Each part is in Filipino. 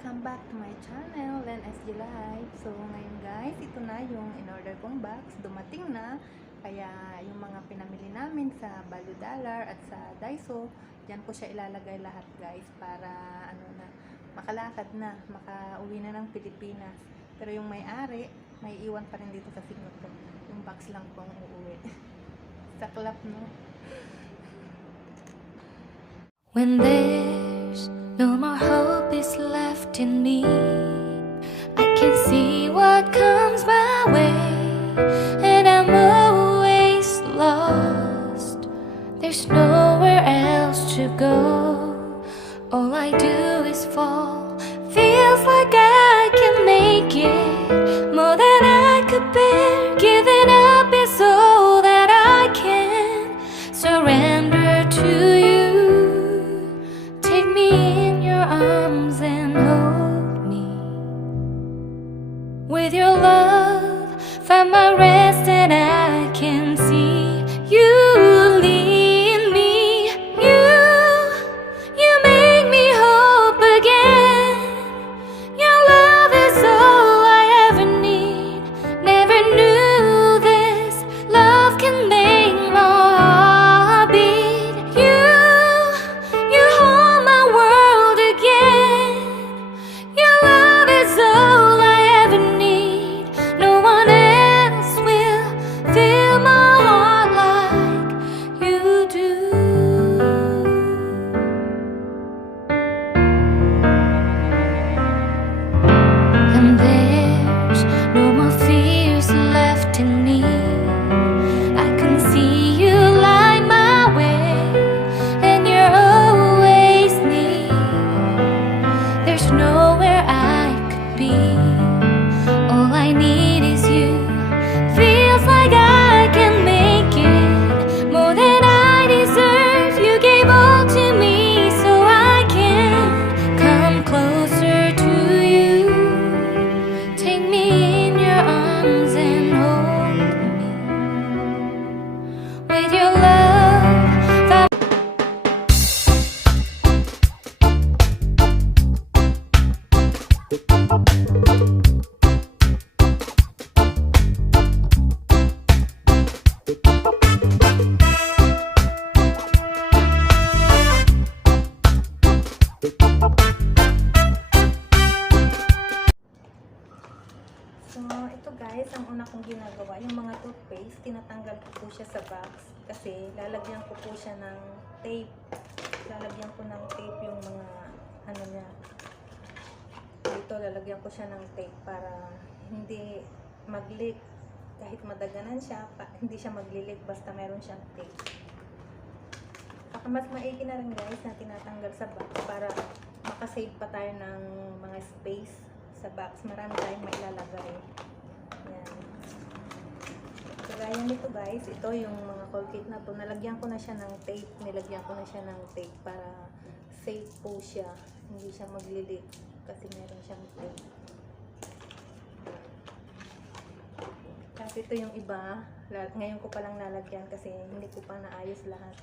Welcome back to my channel, NSG Live. So ngayon guys, ito na yung in-order kong box. Dumating na. Kaya yung mga pinamili namin sa Value Dollar at sa Daiso, dyan ko siya ilalagay lahat guys para makalakad na, makauwi na ng Pilipinas. Pero yung may-ari, may iwan pa rin dito sa Singapore. Yung box lang pong uuwi. Saklap, no? When there's no more hope is left in me, I can see what comes my way, and I'm always lost. There's nowhere else to go. All I do is fall. Feels like I can make it more than I could bear. Giving up is all that I can surrender to you. Take me in your arms and hold me. With your love, find my rest, and I can see you lead me. You make me hope again. Your love is all I ever need. Never knew this love can make my heart beat. You hold my world again. Your love is all I ever need. No one else will fill my heart like you do. And there's no more fears left in me. I can see you light my way, and you're always near. There's nowhere I could be. All I need is you. Feels like I can make it more than I deserve. You gave all to me so I can come closer to you. Take me in your arms and hold me. With your love, So, ito guys, ang una kong ginagawa, yung mga toothpaste, tinatanggal ko po siya sa box kasi lalagyan ko po siya ng tape. Lalagyan ko ng tape yung mga niya. Dito, lalagyan ko siya ng tape para hindi mag-leak. Kahit madaganan siya, hindi siya mag-leak basta meron siyang tape. Saka mas maigi na rin guys na tinatanggal sa box para makasave pa tayo ng mga space sa box. Marami tayong mailalagay. Yan. So, gaya nito guys, ito yung mga Colgate na to. Nalagyan ko na siya ng tape. Nilagyan ko na siya ng tape para safe po siya. Hindi siya maglilik kasi meron siyang tape. Tapos ito yung iba. Ngayon ko palang nalagyan kasi hindi ko pa naayos lahat.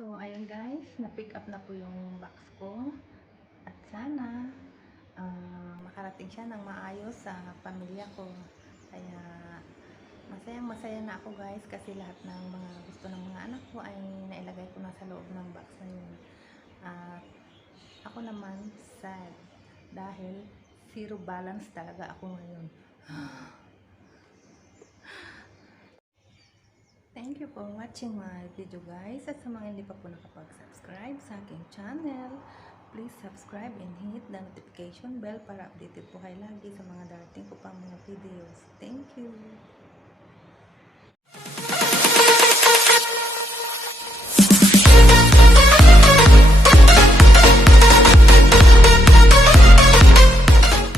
So, ayun guys, na-pick up na po yung box ko. At sana, makarating siya ng maayos sa pamilya ko. Kaya, masayang masaya na ako guys kasi lahat ng mga gusto ng mga anak ko ay nailagay ko na sa loob ng box na yun. At ako naman, sad. Dahil, zero balance talaga ako ngayon. Thank you for watching my video guys. At sa mga hindi pa po nakapag-subscribe sa aking channel, please subscribe and hit the notification bell para updated po kayo lagi sa mga darating ko pang mga videos. Thank you!